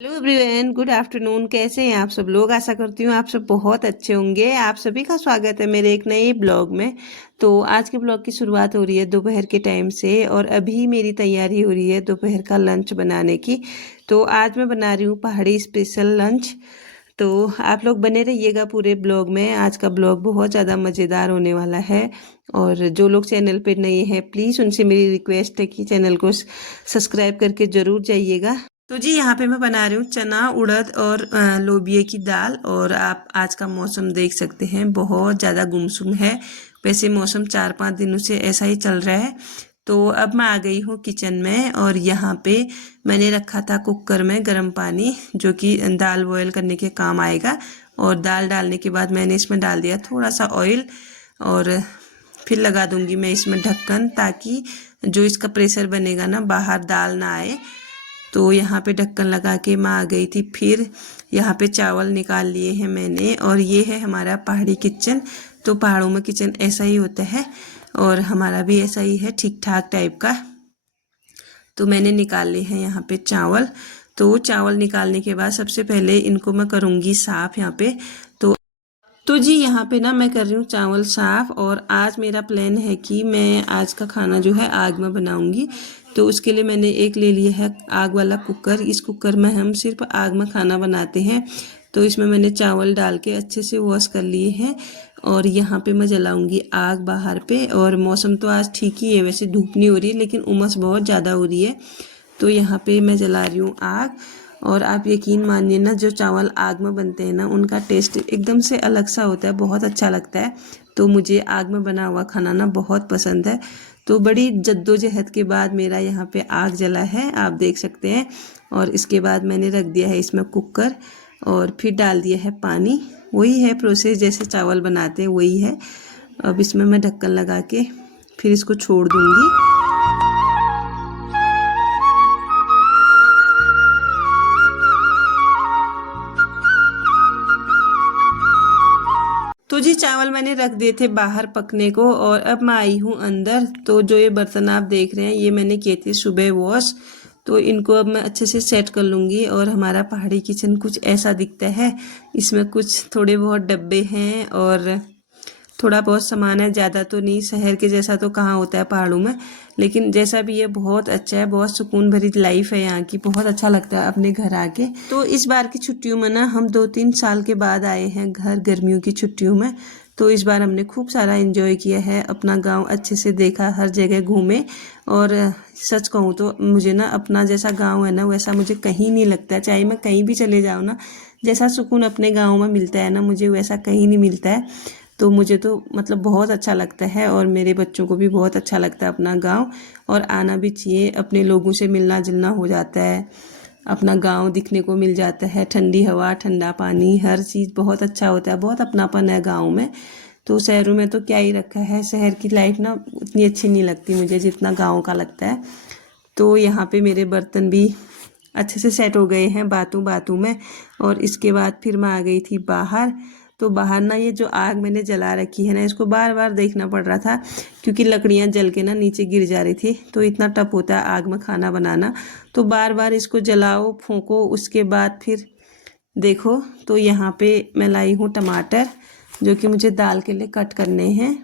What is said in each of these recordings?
Hello everyone, good afternoon. कैसे हैं आप सब लोग? आशा करती हूँ आप सब बहुत अच्छे होंगे। आप सभी का स्वागत है मेरे एक नए ब्लॉग में। तो आज के ब्लॉग की शुरुआत हो रही है दोपहर के टाइम से और अभी मेरी तैयारी हो रही है दोपहर का लंच बनाने की। तो आज मैं बना रही हूँ पहाड़ी स्पेशल लंच। तो आप लोग बने रहिएगा पूरे ब्लॉग में। आज का ब्लॉग बहुत ज़्यादा मज़ेदार होने वाला है। और जो लोग चैनल पे नए हैं प्लीज़ उनसे मेरी रिक्वेस्ट है कि चैनल को सब्सक्राइब करके ज़रूर जाइएगा। तो जी यहाँ पे मैं बना रही हूँ चना उड़द और लोबिया की दाल। और आप आज का मौसम देख सकते हैं, बहुत ज़्यादा गुमसुम है। वैसे मौसम 4-5 दिनों से ऐसा ही चल रहा है। तो अब मैं आ गई हूँ किचन में और यहाँ पे मैंने रखा था कुकर में गर्म पानी, जो कि दाल बॉयल करने के काम आएगा। और दाल डालने के बाद मैंने इसमें डाल दिया थोड़ा सा ऑयल और फिर लगा दूंगी मैं इसमें ढक्कन, ताकि जो इसका प्रेशर बनेगा ना बाहर दाल ना आए। तो यहाँ पे ढक्कन लगा के मैं आ गई थी। फिर यहाँ पे चावल निकाल लिए हैं मैंने और ये है हमारा पहाड़ी किचन। तो पहाड़ों में किचन ऐसा ही होता है और हमारा भी ऐसा ही है, ठीक ठाक टाइप का। तो मैंने निकाल लिए हैं यहाँ पे चावल। तो चावल निकालने के बाद सबसे पहले इनको मैं करूँगी साफ़ यहाँ पे। तो जी यहाँ पे ना मैं कर रही हूँ चावल साफ़। और आज मेरा प्लान है कि मैं आज का खाना जो है आग में बनाऊँगी। तो उसके लिए मैंने एक ले लिया है आग वाला कुकर। इस कुकर में हम सिर्फ आग में खाना बनाते हैं। तो इसमें मैंने चावल डाल के अच्छे से वॉश कर लिए हैं और यहाँ पे मैं जलाऊंगी आग बाहर पे। और मौसम तो आज ठीक ही है, वैसे धूप नहीं हो रही है लेकिन उमस बहुत ज़्यादा हो रही है। तो यहाँ पे मैं जला रही हूँ आग। और आप यकीन मानिए ना, जो चावल आग में बनते हैं ना उनका टेस्ट एकदम से अलग सा होता है, बहुत अच्छा लगता है। तो मुझे आग में बना हुआ खाना ना बहुत पसंद है। तो बड़ी जद्दोजहद के बाद मेरा यहाँ पे आग जला है, आप देख सकते हैं। और इसके बाद मैंने रख दिया है इसमें कुकर और फिर डाल दिया है पानी। वही है प्रोसेस जैसे चावल बनाते हैं वही है। अब इसमें मैं ढक्कन लगा के फिर इसको छोड़ दूँगी। तो जी चावल मैंने रख दिए थे बाहर पकने को और अब मैं आई हूँ अंदर। तो जो ये बर्तन आप देख रहे हैं ये मैंने किए थे सुबह वॉश। तो इनको अब मैं अच्छे से सेट कर लूँगी। और हमारा पहाड़ी किचन कुछ ऐसा दिखता है। इसमें कुछ थोड़े बहुत डब्बे हैं और थोड़ा बहुत सामान है, ज़्यादा तो नहीं। शहर के जैसा तो कहाँ होता है पहाड़ों में, लेकिन जैसा भी है बहुत अच्छा है। बहुत सुकून भरी लाइफ है यहाँ की, बहुत अच्छा लगता है अपने घर आके। तो इस बार की छुट्टियों में ना हम 2-3 साल के बाद आए हैं घर, गर्मियों की छुट्टियों में। तो इस बार हमने खूब सारा एंजॉय किया है, अपना गांव अच्छे से देखा, हर जगह घूमे। और सच कहूँ तो मुझे ना अपना जैसा गांव है ना वैसा मुझे कहीं नहीं लगता। चाहे मैं कहीं भी चले जाऊँ ना, जैसा सुकून अपने गांव में मिलता है ना मुझे वैसा कहीं नहीं मिलता है। तो मुझे तो मतलब बहुत अच्छा लगता है और मेरे बच्चों को भी बहुत अच्छा लगता है अपना गांव। और आना भी चाहिए, अपने लोगों से मिलना जुलना हो जाता है, अपना गांव दिखने को मिल जाता है। ठंडी हवा, ठंडा पानी, हर चीज़ बहुत अच्छा होता है, बहुत अपनापन है गांव में। तो शहरों में तो क्या ही रखा है, शहर की लाइफ ना उतनी अच्छी नहीं लगती मुझे जितना गांव का लगता है। तो यहाँ पे मेरे बर्तन भी अच्छे से सेट हो गए हैं बातों बातों में। और इसके बाद फिर मैं आ गई थी बाहर। तो बाहर ना ये जो आग मैंने जला रखी है ना, इसको बार बार देखना पड़ रहा था क्योंकि लकड़ियाँ जल के ना नीचे गिर जा रही थी। तो इतना टफ होता है आग में खाना बनाना, तो बार बार इसको जलाओ फूंको। उसके बाद फिर देखो, तो यहाँ पे मैं लाई हूँ टमाटर, जो कि मुझे दाल के लिए कट करने हैं।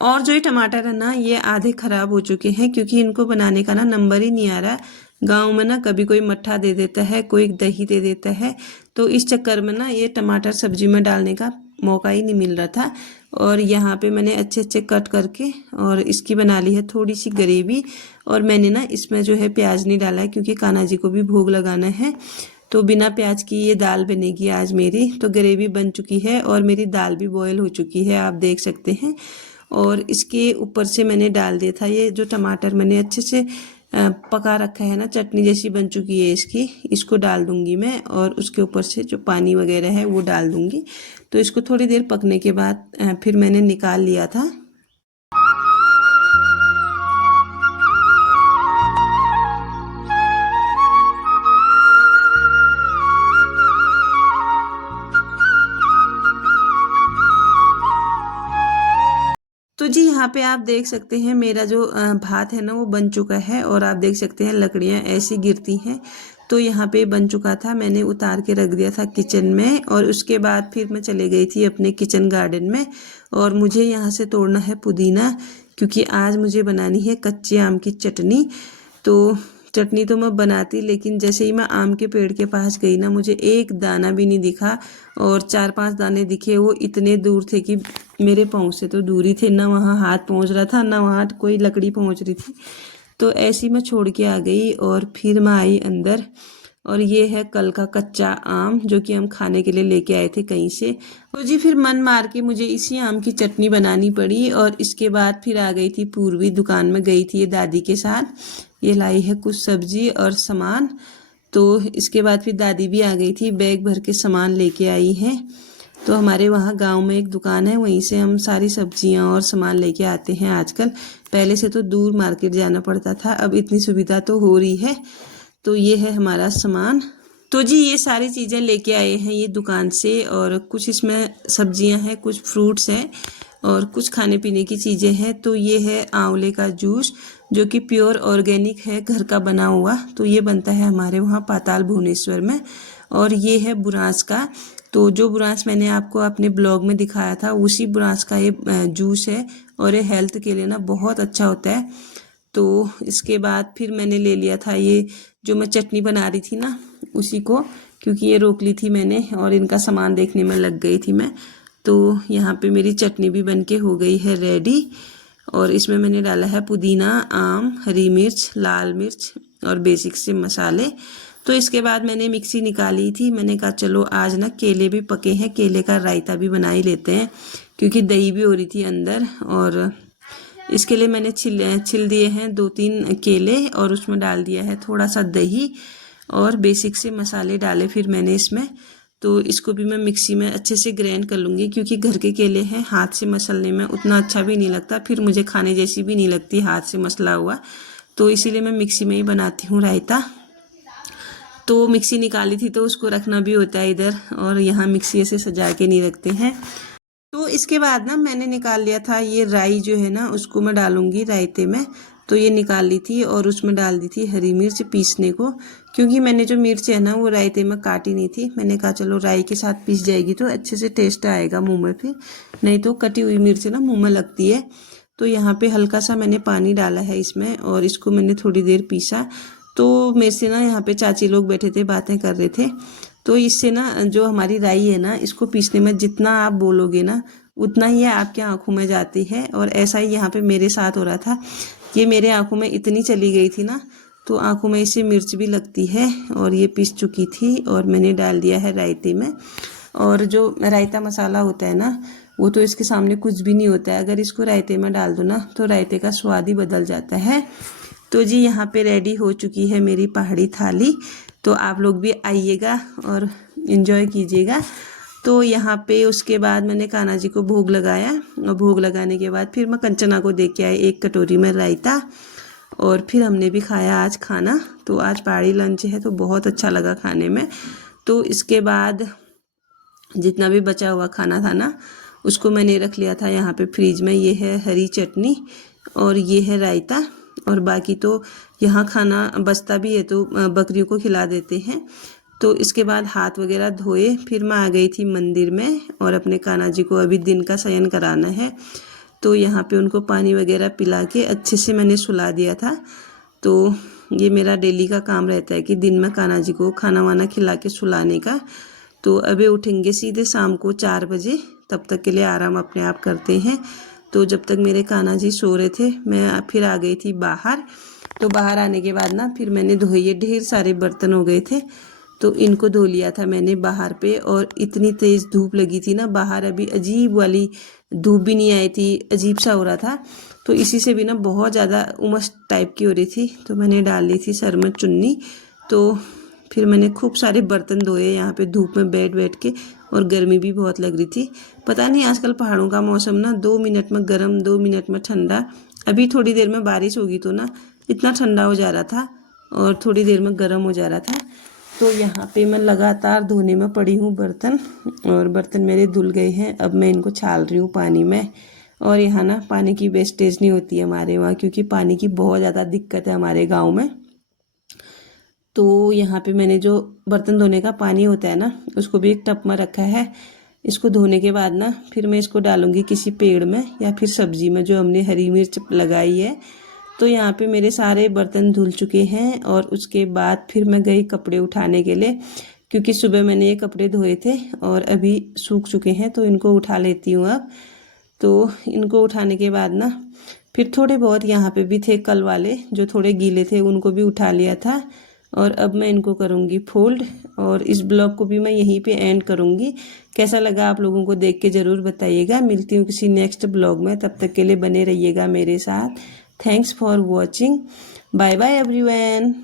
और जो ये टमाटर है ना ये आधे ख़राब हो चुके हैं क्योंकि इनको बनाने का ना नंबर ही नहीं आ रहा। गांव में ना कभी कोई मट्ठा दे देता है, कोई दही दे देता है। तो इस चक्कर में ना ये टमाटर सब्जी में डालने का मौका ही नहीं मिल रहा था। और यहाँ पे मैंने अच्छे अच्छे कट करके और इसकी बना ली है थोड़ी सी ग्रेवी। और मैंने ना इसमें जो है प्याज नहीं डाला है क्योंकि कान्हा जी को भी भोग लगाना है। तो बिना प्याज की ये दाल बनेगी आज मेरी। तो ग्रेवी बन चुकी है और मेरी दाल भी बॉयल हो चुकी है, आप देख सकते हैं। और इसके ऊपर से मैंने डाल दिया था ये जो टमाटर मैंने अच्छे से पका रखा है ना, चटनी जैसी बन चुकी है इसकी। इसको डाल दूंगी मैं और उसके ऊपर से जो पानी वगैरह है वो डाल दूंगी। तो इसको थोड़ी देर पकने के बाद फिर मैंने निकाल लिया था। तो जी यहाँ पे आप देख सकते हैं मेरा जो भात है ना वो बन चुका है और आप देख सकते हैं लकड़ियाँ ऐसी गिरती हैं। तो यहाँ पे बन चुका था, मैंने उतार के रख दिया था किचन में। और उसके बाद फिर मैं चले गई थी अपने किचन गार्डन में और मुझे यहाँ से तोड़ना है पुदीना, क्योंकि आज मुझे बनानी है कच्चे आम की चटनी। तो चटनी तो मैं बनाती, लेकिन जैसे ही मैं आम के पेड़ के पास गई ना, मुझे एक दाना भी नहीं दिखा और 4-5 दाने दिखे, वो इतने दूर थे कि मेरे पाँव से तो दूर ही थे, ना वहाँ हाथ पहुँच रहा था ना वहाँ कोई लकड़ी पहुँच रही थी। तो ऐसी मैं छोड़ के आ गई और फिर मैं आई अंदर। और ये है कल का कच्चा आम जो कि हम खाने के लिए लेके आए थे कहीं से। तो जी फिर मन मार के मुझे इसी आम की चटनी बनानी पड़ी। और इसके बाद फिर आ गई थी पूर्वी, दुकान में गई थी ये दादी के साथ, ये लाई है कुछ सब्जी और सामान। तो इसके बाद फिर दादी भी आ गई थी, बैग भर के सामान लेके आई है। तो हमारे वहाँ गांव में एक दुकान है, वहीं से हम सारी सब्जियां और सामान लेके आते हैं आजकल। पहले से तो दूर मार्केट जाना पड़ता था, अब इतनी सुविधा तो हो रही है। तो ये है हमारा सामान। तो जी ये सारी चीज़ें लेके आए हैं ये दुकान से, और कुछ इसमें सब्जियां हैं, कुछ फ्रूट्स हैं और कुछ खाने पीने की चीज़ें हैं। तो ये है आंवले का जूस जो कि प्योर ऑर्गेनिक है, घर का बना हुआ। तो ये बनता है हमारे वहाँ पाताल भुवनेश्वर में। और ये है बुरांस का, तो जो बुरांस मैंने आपको अपने ब्लॉग में दिखाया था उसी बुरांस का ये जूस है और ये हेल्थ के लिए ना बहुत अच्छा होता है। तो इसके बाद फिर मैंने ले लिया था ये जो मैं चटनी बना रही थी ना उसी को, क्योंकि ये रोक ली थी मैंने और इनका सामान देखने में लग गई थी मैं। तो यहाँ पे मेरी चटनी भी बनके हो गई है रेडी। और इसमें मैंने डाला है पुदीना, आम, हरी मिर्च, लाल मिर्च और बेसिक से मसाले। तो इसके बाद मैंने मिक्सी निकाली थी, मैंने कहा चलो आज ना केले भी पके हैं, केले का रायता भी बना ही लेते हैं, क्योंकि दही भी हो रही थी अंदर। और इसके लिए मैंने छिल दिए हैं 2-3 केले और उसमें डाल दिया है थोड़ा सा दही और बेसिक से मसाले डाले फिर मैंने इसमें। तो इसको भी मैं मिक्सी में अच्छे से ग्राइंड कर लूँगी, क्योंकि घर के केले हैं, हाथ से मसलने में उतना अच्छा भी नहीं लगता, फिर मुझे खाने जैसी भी नहीं लगती हाथ से मसला हुआ। तो इसीलिए मैं मिक्सी में ही बनाती हूँ रायता। तो मिक्सी निकाली थी तो उसको रखना भी होता है इधर, और यहाँ मिक्सी ऐसे सजा के नहीं रखते हैं। तो इसके बाद ना मैंने निकाल लिया था ये राई जो है ना, उसको मैं डालूंगी रायते में। तो ये निकाल ली थी और उसमें डाल दी थी हरी मिर्च पीसने को, क्योंकि मैंने जो मिर्च है ना वो रायते में काटी नहीं थी। मैंने कहा चलो राई के साथ पीस जाएगी तो अच्छे से टेस्ट आएगा मुंह में, फिर नहीं तो कटी हुई मिर्च ना मुंह में लगती है। तो यहाँ पे हल्का सा मैंने पानी डाला है इसमें और इसको मैंने थोड़ी देर पीसा। तो मेरे से ना यहाँ पे चाची लोग बैठे थे, बातें कर रहे थे। तो इससे ना जो हमारी राई है ना, इसको पीसने में जितना आप बोलोगे ना उतना ही आपके आंखों में जाती है। और ऐसा ही यहाँ पे मेरे साथ हो रहा था, ये मेरे आंखों में इतनी चली गई थी ना, तो आंखों में इससे मिर्च भी लगती है। और ये पीस चुकी थी और मैंने डाल दिया है रायते में। और जो रायता मसाला होता है ना, वो तो इसके सामने कुछ भी नहीं होता है, अगर इसको रायते में डाल दो ना तो रायते का स्वाद ही बदल जाता है। तो जी यहाँ पे रेडी हो चुकी है मेरी पहाड़ी थाली। तो आप लोग भी आइएगा और इन्जॉय कीजिएगा। तो यहाँ पे उसके बाद मैंने कान्हा जी को भोग लगाया, और भोग लगाने के बाद फिर मैं कंचना को दे के आई एक कटोरी में रायता। और फिर हमने भी खाया आज खाना। तो आज पहाड़ी लंच है तो बहुत अच्छा लगा खाने में। तो इसके बाद जितना भी बचा हुआ खाना था ना, उसको मैंने रख लिया था यहाँ पे फ्रिज में। ये है हरी चटनी और ये है रायता, और बाकी तो यहाँ खाना बचता भी है तो बकरियों को खिला देते हैं। तो इसके बाद हाथ वगैरह धोए फिर मैं आ गई थी मंदिर में, और अपने कान्हा जी को अभी दिन का शयन कराना है। तो यहाँ पे उनको पानी वगैरह पिला के अच्छे से मैंने सुला दिया था। तो ये मेरा डेली का काम रहता है कि दिन में कान्हा जी को खाना वाना खिला के सुलाने का। तो अभी उठेंगे सीधे शाम को 4 बजे, तब तक के लिए आराम अपने आप करते हैं। तो जब तक मेरे कान्हा जी सो रहे थे मैं फिर आ गई थी बाहर। तो बाहर आने के बाद ना फिर मैंने धोए, ढेर सारे बर्तन हो गए थे तो इनको धो लिया था मैंने बाहर पे। और इतनी तेज़ धूप लगी थी ना बाहर, अभी अजीब वाली धूप भी नहीं आई थी, अजीब सा हो रहा था। तो इसी से भी ना बहुत ज़्यादा उमस टाइप की हो रही थी, तो मैंने डाल ली थी सर में चुन्नी। तो फिर मैंने खूब सारे बर्तन धोए यहाँ पे धूप में बैठ बैठ के, और गर्मी भी बहुत लग रही थी। पता नहीं आजकल पहाड़ों का मौसम ना 2 मिनट में गर्म 2 मिनट में ठंडा। अभी थोड़ी देर में बारिश होगी तो ना इतना ठंडा हो जा रहा था और थोड़ी देर में गर्म हो जा रहा था। तो यहाँ पे मैं लगातार धोने में पड़ी हूँ बर्तन, और बर्तन मेरे धुल गए हैं। अब मैं इनको छाल रही हूँ पानी में। और यहाँ ना पानी की वेस्टेज नहीं होती है हमारे वहाँ, क्योंकि पानी की बहुत ज़्यादा दिक्कत है हमारे गाँव में। तो यहाँ पे मैंने जो बर्तन धोने का पानी होता है ना, उसको भी एक टब में रखा है। इसको धोने के बाद ना फिर मैं इसको डालूंगी किसी पेड़ में या फिर सब्जी में जो हमने हरी मिर्च लगाई है। तो यहाँ पे मेरे सारे बर्तन धुल चुके हैं और उसके बाद फिर मैं गई कपड़े उठाने के लिए, क्योंकि सुबह मैंने ये कपड़े धोए थे और अभी सूख चुके हैं, तो इनको उठा लेती हूँ अब। तो इनको उठाने के बाद ना फिर थोड़े बहुत यहाँ पे भी थे कल वाले जो थोड़े गीले थे, उनको भी उठा लिया था। और अब मैं इनको करूँगी फोल्ड, और इस ब्लॉग को भी मैं यहीं पे एंड करूँगी। कैसा लगा आप लोगों को देख के ज़रूर बताइएगा। मिलती हूँ किसी नेक्स्ट ब्लॉग में, तब तक के लिए बने रहिएगा मेरे साथ। Thanks for watching. Bye bye everyone.